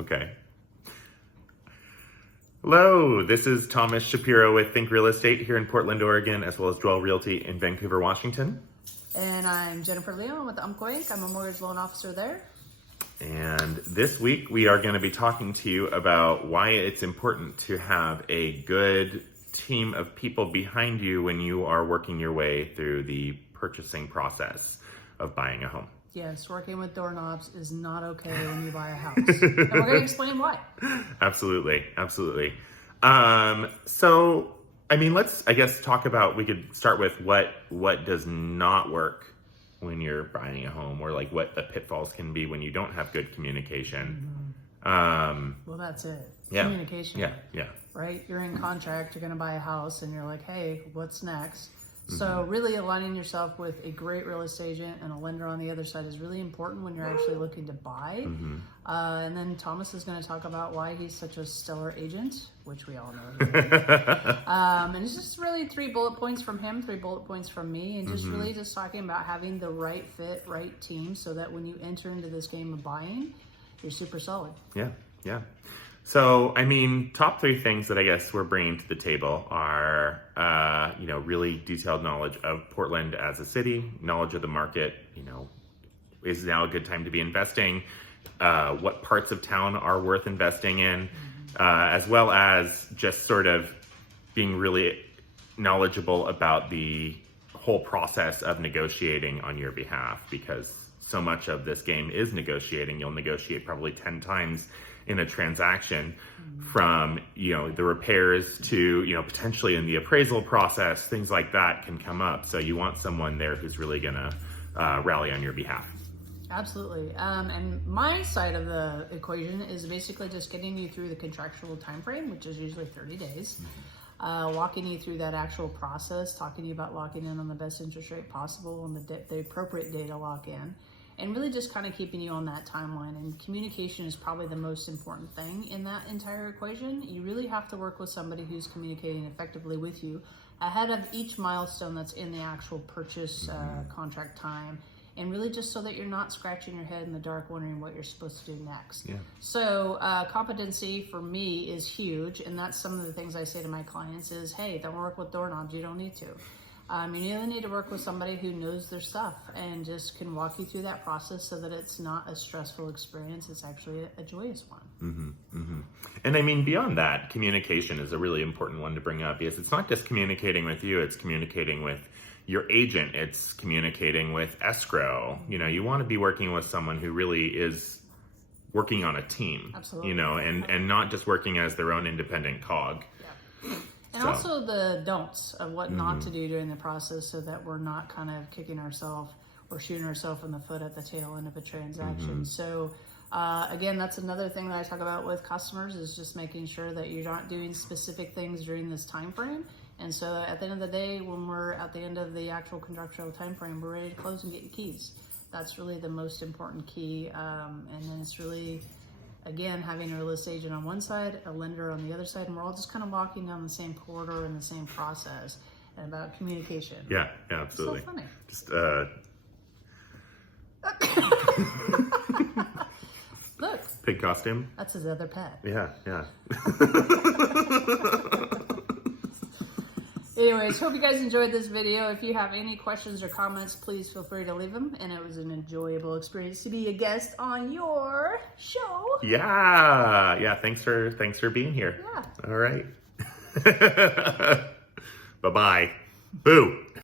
Okay. Hello, this is Thomas Shapiro with Think Real Estate here in Portland, Oregon, as well as Dwell Realty in Vancouver, Washington. And I'm Jennifer Leon with Umpqua Bank. I'm a mortgage loan officer there. And this week we are going to be talking to you about why it's important to have a good team of people behind you when you are working your way through the purchasing process of buying a home. Yes, working with doorknobs is not okay when you buy a house. And we're going to explain why. Absolutely. So, I mean, let's, I guess, talk about, we could start with what does not work when you're buying a home, or like what the pitfalls can be when you don't have good communication. Well, that's it. Yeah. Communication. Yeah. Right? You're in contract, you're going to buy a house, and you're like, hey, what's next? So really aligning yourself with a great real estate agent and a lender on the other side is really important when you're actually looking to buy. And then Thomas is going to talk about why he's such a stellar agent, which we all know. And it's just really 3 bullet points from him, 3 bullet points from me, and just really just talking about having the right fit, right team, so that when you enter into this game of buying, you're super solid. Yeah. So, I mean, top 3 things that I guess we're bringing to the table are, really detailed knowledge of Portland as a city, knowledge of the market, is now a good time to be investing, what parts of town are worth investing in, as well as just sort of being really knowledgeable about the whole process of negotiating on your behalf, because so much of this game is negotiating. You'll negotiate probably 10 times in a transaction, from the repairs to potentially in the appraisal process. Things like that can come up, so you want someone there who's really gonna rally on your behalf. Absolutely. And my side of the equation is basically just getting you through the contractual time frame, which is usually 30 days. Walking you through that actual process, talking to you about locking in on the best interest rate possible and the appropriate day to lock in, and really just kind of keeping you on that timeline. And communication is probably the most important thing in that entire equation. You really have to work with somebody who's communicating effectively with you ahead of each milestone that's in the actual purchase contract time, and really just so that you're not scratching your head in the dark wondering what you're supposed to do next. So competency for me is huge, and that's some of the things I say to my clients is, hey, don't work with doorknobs, you don't need to. You really need to work with somebody who knows their stuff and just can walk you through that process so that it's not a stressful experience. It's actually a joyous one. And I mean, beyond that, communication is a really important one to bring up, because it's not just communicating with you, it's communicating with your agent, it's communicating with escrow. You want to be working with someone who really is working on a team. Absolutely. And not just working as their own independent cog. And also the don'ts of what not to do during the process, so that we're not kind of kicking ourselves or shooting ourselves in the foot at the tail end of a transaction. So again, that's another thing that I talk about with customers, is just making sure that you're not doing specific things during this time frame. And so at the end of the day, when we're at the end of the actual contractual time frame, we're ready to close and get your keys. That's really the most important key. And then it's really, again, having a real estate agent on one side, a lender on the other side, and we're all just kind of walking down the same corridor in the same process, and about communication. Yeah, absolutely. It's so funny. Look. Pig costume. That's his other pet. Yeah. Anyways, hope you guys enjoyed this video. If you have any questions or comments, please feel free to leave them. And it was an enjoyable experience to be a guest on your show. Yeah. Thanks for being here. Yeah. All right. Bye-bye. Boo.